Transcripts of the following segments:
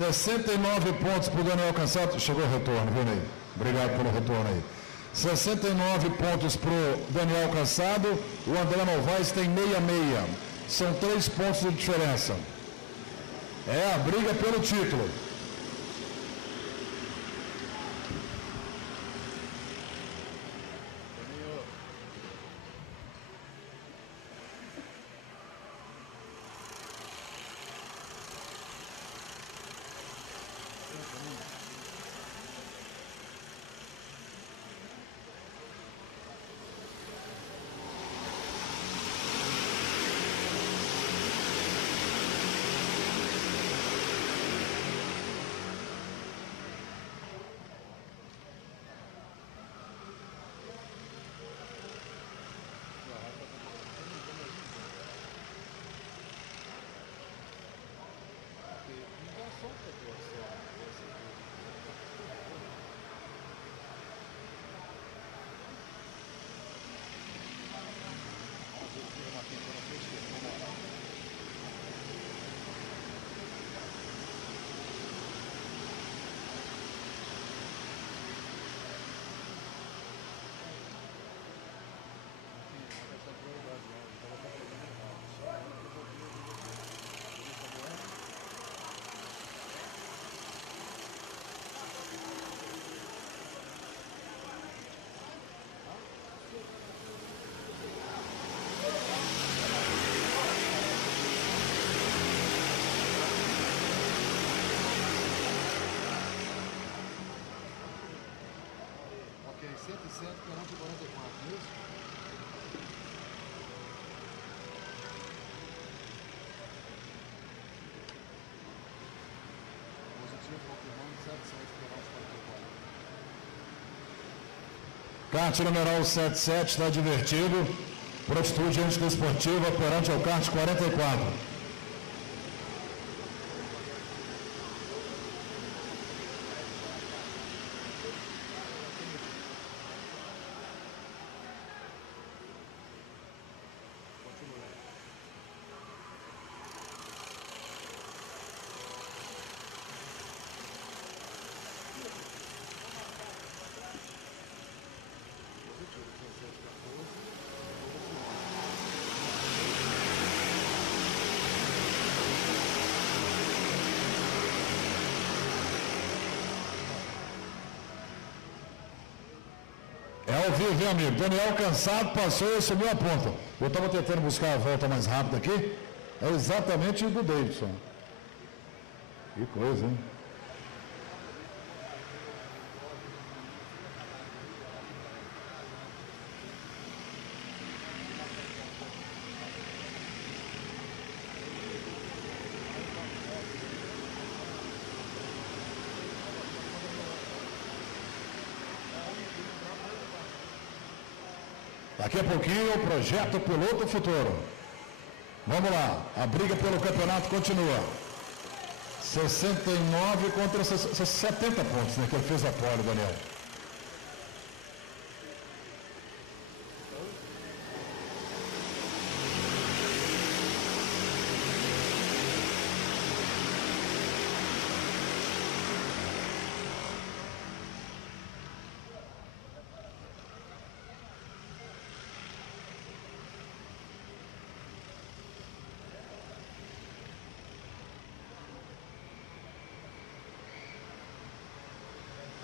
69 pontos para o Daniel Cansado. Chegou o retorno, viu, Ney? Obrigado pelo retorno aí. 69 pontos para o Daniel Cansado. O André Novaes tem 66. São 3 pontos de diferença. É a briga pelo título. Kart numeral 77 está divertido. Prostitude Antidesportiva perante ao kart 44. Ao vivo, viu, amigo? Daniel Cansado passou e assumiu a ponta. Eu estava tentando buscar a volta mais rápida aqui. É exatamente o do Davidson. Que coisa, hein? Daqui a pouquinho o projeto Piloto Futuro. Vamos lá, a briga pelo campeonato continua. 69 contra 70 pontos, né? Que ele fez a pole, Daniel.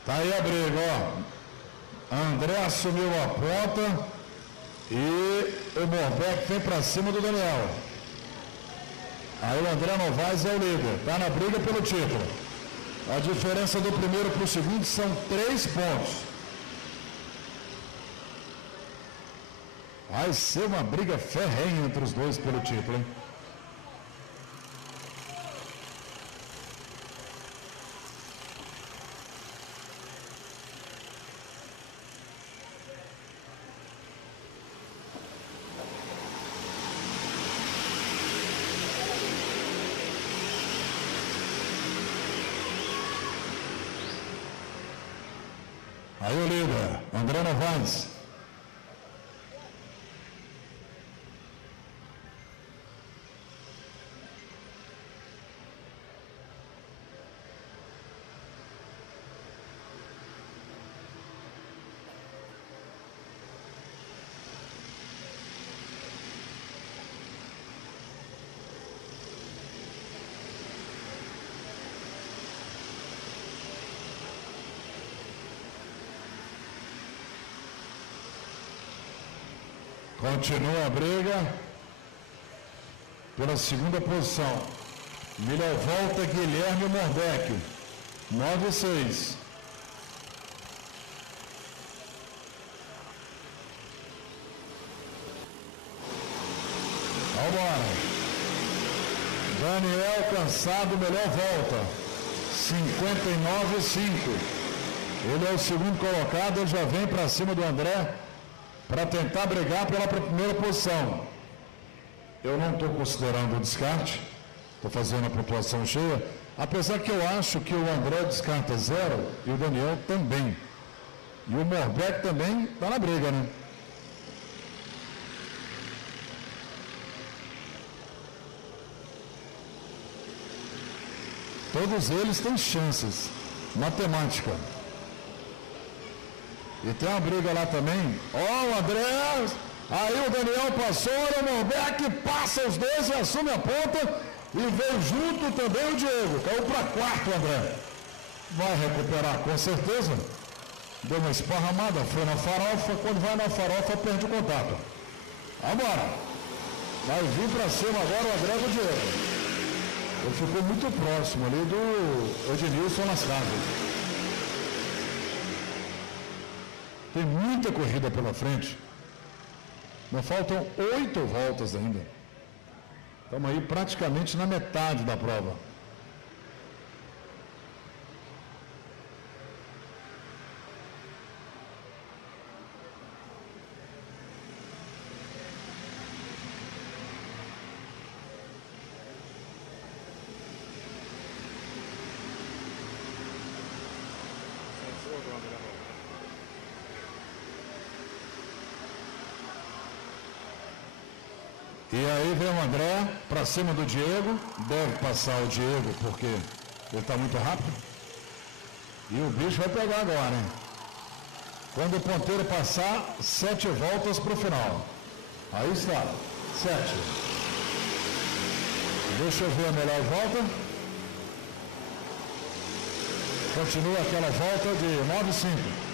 Tá aí a briga, ó. André assumiu a ponta e o Morbeck vem para cima do Daniel. Aí o André Novaes é o líder, tá na briga pelo título. A diferença do primeiro para o segundo são 3 pontos. Vai ser uma briga ferrenha entre os dois pelo título, hein? Aí o líder, André Novaes. Continua a briga pela segunda posição. Melhor volta Guilherme Morbeck. 9-6. Vambora. Daniel Cansado, melhor volta. 59-5. Ele é o segundo colocado, ele já vem para cima do André para tentar brigar pela primeira posição. Eu não estou considerando o descarte, estou fazendo a pontuação cheia, apesar que eu acho que o André descarta 0 e o Daniel também. E o Morbeck também está na briga, né? Todos eles têm chances. Matemática. E tem uma briga lá também. Ó, o André. Aí o Daniel passou, o Morbeck passa os dois e assume a ponta. E veio junto também o Diego. Caiu para quarto, André. Vai recuperar com certeza. Deu uma esparramada, foi na farofa. Quando vai na farofa, perde o contato. Vambora. Vai vir para cima agora o André do Diego. Ele ficou muito próximo ali do Ednilson nas casas. Tem muita corrida pela frente. Não faltam 8 voltas ainda. Estamos aí praticamente na metade da prova. E aí vem o André para cima do Diego. Deve passar o Diego porque ele está muito rápido. E o bicho vai pegar agora, hein? Quando o ponteiro passar, 7 voltas para o final. Aí está, 7. Deixa eu ver a melhor volta. Continua aquela volta de 9,5.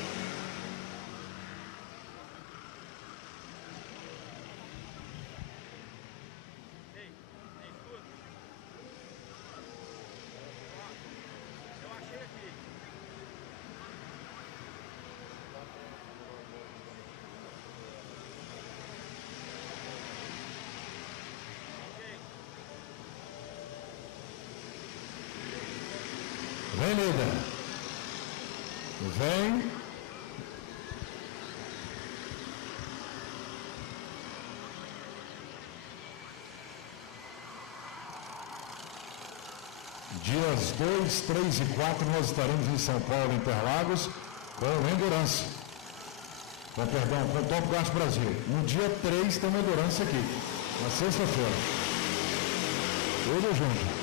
Vem, líder. Vem. Dias 2, 3 e 4 nós estaremos em São Paulo, Interlagos, com o Endurance. Com o Top Gas Brasil. No dia 3 tem uma Endurance aqui, na sexta-feira. Tudo junto.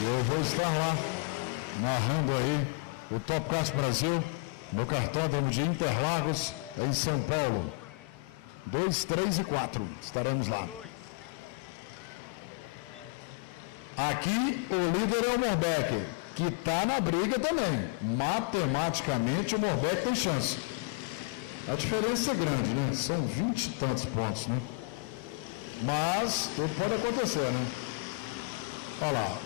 Eu vou estar lá, narrando aí o Top Cars Brasil, no cartódromo de Interlagos, em São Paulo. 2, 3 e 4, estaremos lá. Aqui o líder é o Morbeck, que está na briga também. Matematicamente o Morbeck tem chance. A diferença é grande, né? São 20 e tantos pontos, né? Mas tudo pode acontecer, né? Olha lá.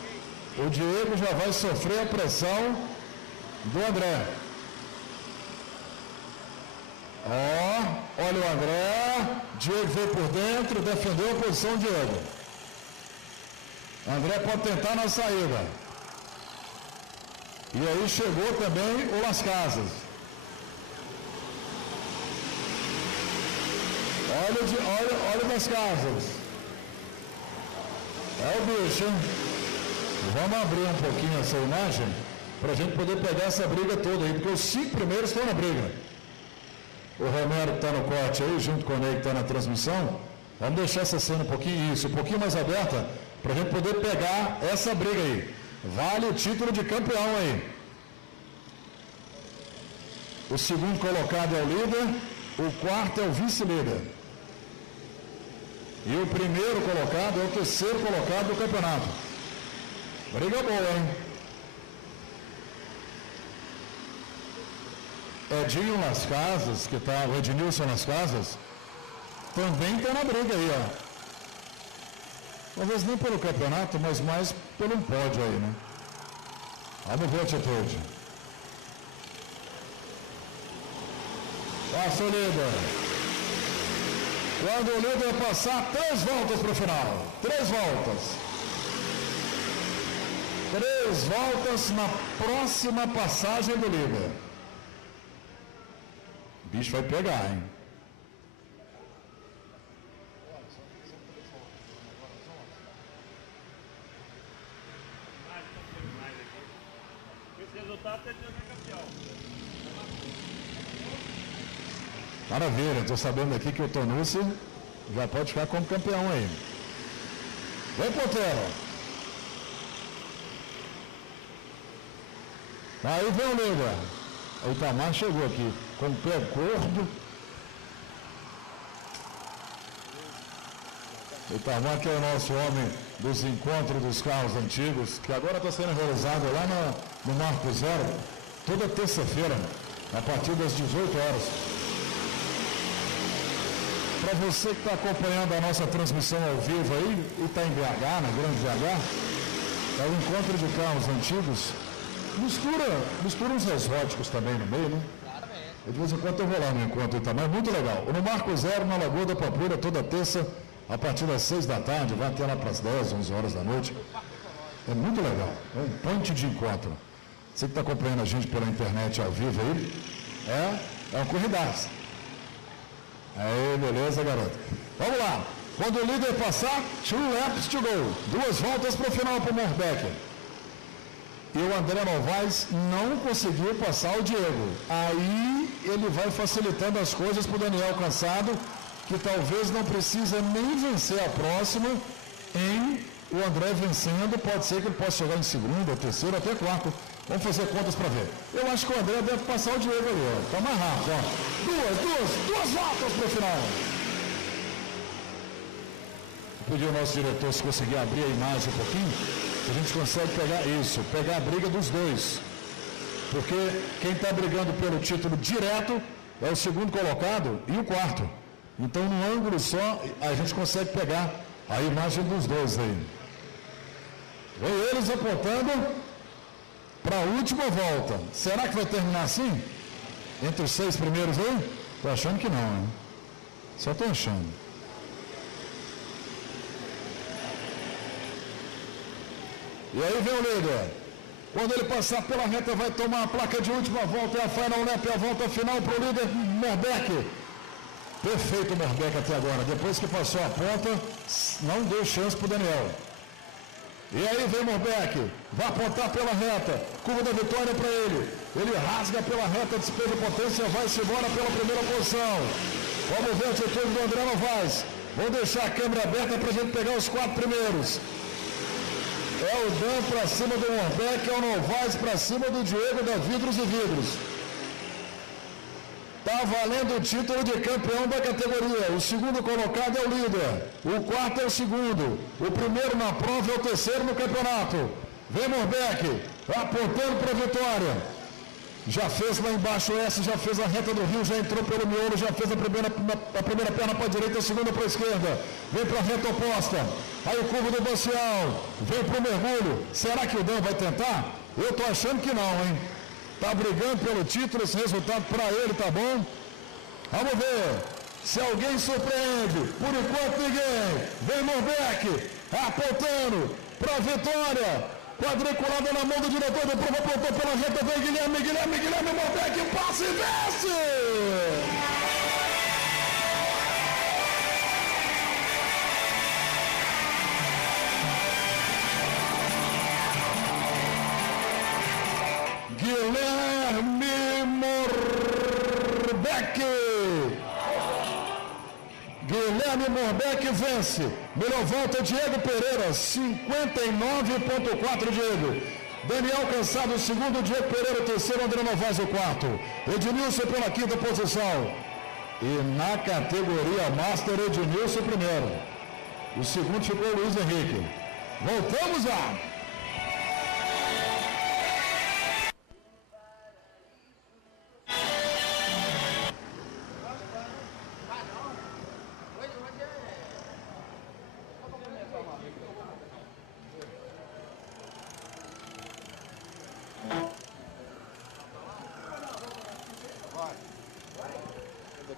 O Diego já vai sofrer a pressão do André. Olha o André. Diego veio por dentro, defendeu a posição do Diego. André pode tentar na saída. E aí chegou também o Las Casas. Olha o Las Casas. É o bicho, hein? Vamos abrir um pouquinho essa imagem para a gente poder pegar essa briga toda aí, porque os 5 primeiros estão na briga. O Romero está no corte aí, junto com o Ney que está na transmissão. Vamos deixar essa cena um pouquinho mais aberta, para a gente poder pegar essa briga aí. Vale o título de campeão aí. O segundo colocado é o líder, o quarto é o vice-líder. E o primeiro colocado é o terceiro colocado do campeonato. Briga boa, hein? Edinho Las Casas, que tá, o Ednilson Las Casas, também está na briga aí, ó. Talvez nem pelo campeonato, mas mais pelo pódio aí, né? Vamos ver a atitude. Passa o líder. Quando o líder passar 3 voltas para o final. 3 voltas. 3 voltas na próxima passagem do líder. O bicho vai pegar, hein? Maravilha, estou sabendo aqui que o Tonucci já pode ficar como campeão aí. Vem, ponteiro. Aí vem o líder. O Itamar chegou aqui com o pé gordo. O Itamar, que é o nosso homem dos encontros dos carros antigos, que agora está sendo realizado lá no Marco Zero, toda terça-feira, a partir das 18 horas. Para você que está acompanhando a nossa transmissão ao vivo aí, e está em BH, na Grande BH, é o encontro de carros antigos. Mistura uns exóticos também no meio, né? Claramente. De vez em quando eu vou lá no encontro também, muito legal. No Marco Zero, na Lagoa da Pampulha, toda terça, a partir das 6 da tarde, vai até lá para as 10, 11 horas da noite. É muito legal, é um ponto de encontro. Você que está acompanhando a gente pela internet ao vivo aí, é uma corridaça. Aí, beleza, garoto. Vamos lá. Quando o líder passar, 2 laps to go. 2 voltas para o final para o Morbeck. E o André Novaes não conseguiu passar o Diego. Aí ele vai facilitando as coisas para o Daniel Cansado, que talvez não precisa nem vencer a próxima. O André vencendo, pode ser que ele possa chegar em segundo, terceiro, até quarto. Vamos fazer contas para ver. Eu acho que o André deve passar o Diego ali, ó. Tá mais rápido, ó. Duas voltas para o final. Vou pedir ao nosso diretor se conseguir abrir a imagem um pouquinho, a gente consegue pegar a briga dos dois. Porque quem está brigando pelo título direto é o segundo colocado e o quarto. Então, num ângulo só, a gente consegue pegar a imagem dos dois aí. Vem eles apontando para a última volta. Será que vai terminar assim? Entre os 6 primeiros aí? Estou achando que não, hein? Só estou achando. E aí vem o líder. Quando ele passar pela reta, vai tomar a placa de última volta. É a final lap, a volta final para o líder Morbeck. Perfeito o Morbeck até agora. Depois que passou a ponta, não deu chance para o Daniel. E aí vem Morbeck, vai apontar pela reta, curva da vitória para ele. Ele rasga pela reta, despeja potência, vai-se embora pela primeira posição. Vamos ver a atitude do André Novaes. Vou deixar a câmera aberta para a gente pegar os 4 primeiros. É o Dan para cima do Morbeck, é o Novaes para cima do Diego da Vidros e Vidros. Está valendo o título de campeão da categoria. O segundo colocado é o líder. O quarto é o segundo. O primeiro na prova é o terceiro no campeonato. Vem Morbeck, apontando para a vitória. Já fez lá embaixo essa, já fez a reta do Rio, já entrou pelo miolo, já fez a primeira perna para a direita, a segunda para a esquerda. Vem para a reta oposta. Aí o curvo do Bacial. Vem para o mergulho. Será que o Dan vai tentar? Eu estou achando que não, hein? Está brigando pelo título, esse resultado para ele tá bom. Vamos ver se alguém surpreende. Por enquanto ninguém. Vem Morbeck, apontando para a vitória. Quadriculada na mão do diretor de prova, apontou pela reta, vem Guilherme Morbeck, passa e vence! Guilherme Morbeck. Guilherme Morbeck vence. Melhor volta, Diego Pereira, 59,4, Diego. Daniel Cansado, segundo, Diego Pereira, terceiro, André Novaes, o quarto. Ednilson pela quinta posição. E na categoria Master, Ednilson primeiro. O segundo ficou o Luiz Henrique. Voltamos lá.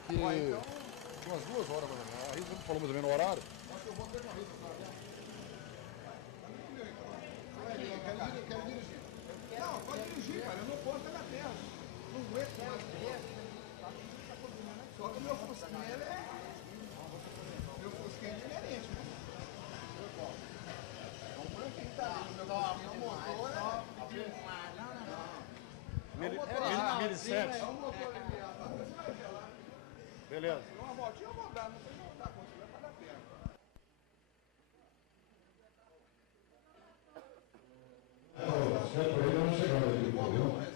Daqui umas 2 horas, mais ou menos. A Rita não falou mais ou menos no horário. Acho que eu vou ter com a Rita. Quero dirigir. Não, pode dirigir, cara. Eu não posso pegar terra. Não aguento mais. Só que o meu Fusquinha é... Meu Fusquinha é diferente, né? Vamos por aqui, tá? Meu Fusquinha é um motor, né? 1007. É um motor aliviado. Você vai ver lá. Beleza. Uma voltinha eu vou dar, não sei se vou dar, quando tiver para dar pena. Certo, ele não chegou aqui, viu?